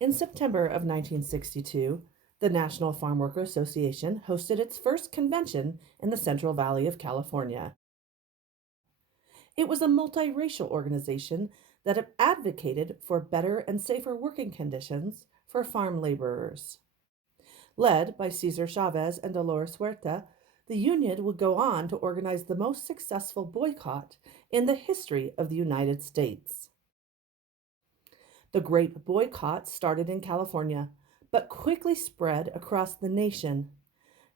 In September of 1962, the National Farm Worker Association hosted its first convention in the Central Valley of California. It was a multiracial organization that advocated for better and safer working conditions for farm laborers. Led by Cesar Chavez and Dolores Huerta, the union would go on to organize the most successful boycott in the history of the United States. The Grape boycott started in California, but quickly spread across the nation.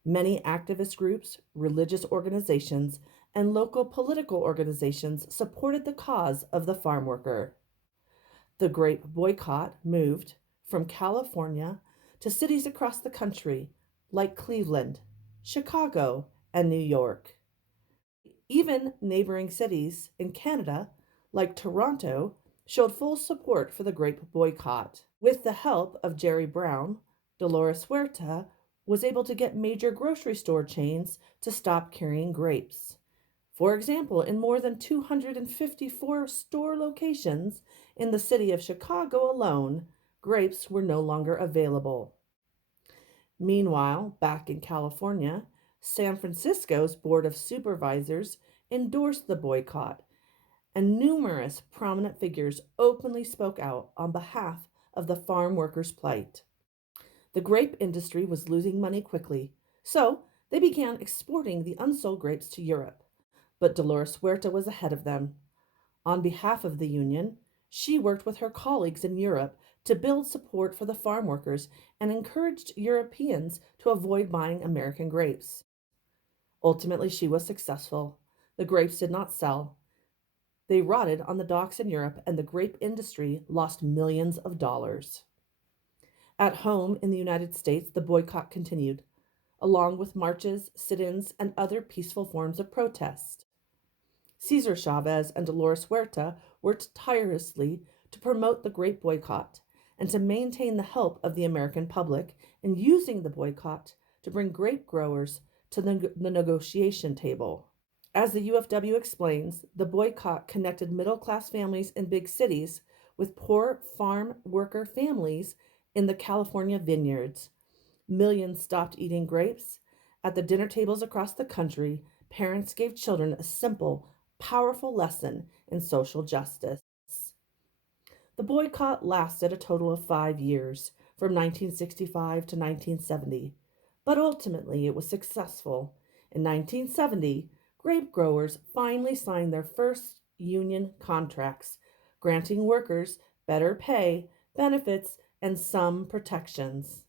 Many activist groups, religious organizations, and local political organizations supported the cause of the farm worker. The Grape boycott moved from California to cities across the country like Cleveland, Chicago, and New York. Even neighboring cities in Canada, like Toronto, showed full support for the grape boycott. With the help of Jerry Brown, Dolores Huerta was able to get major grocery store chains to stop carrying grapes. For example, in more than 254 store locations in the city of Chicago alone, grapes were no longer available. Meanwhile, back in California, San Francisco's Board of Supervisors endorsed the boycott, and numerous prominent figures openly spoke out on behalf of the farm workers' plight. The grape industry was losing money quickly, so they began exporting the unsold grapes to Europe. But Dolores Huerta was ahead of them. On behalf of the union, she worked with her colleagues in Europe to build support for the farm workers and encouraged Europeans to avoid buying American grapes. Ultimately, she was successful. The grapes did not sell. They rotted on the docks in Europe, and the grape industry lost millions of dollars. At home in the United States, the boycott continued, along with marches, sit ins, and other peaceful forms of protest. Cesar Chavez and Dolores Huerta worked tirelessly to promote the grape boycott and to maintain the help of the American public in using the boycott to bring grape growers to the negotiation table. As the UFW explains, the boycott connected middle class families in big cities with poor farm worker families in the California vineyards. Millions stopped eating grapes. At the dinner tables across the country, parents gave children a simple, powerful lesson in social justice. The boycott lasted a total of 5 years, from 1965 to 1970, but ultimately it was successful. In 1970, grape growers finally signed their first union contracts, granting workers better pay, benefits, and some protections.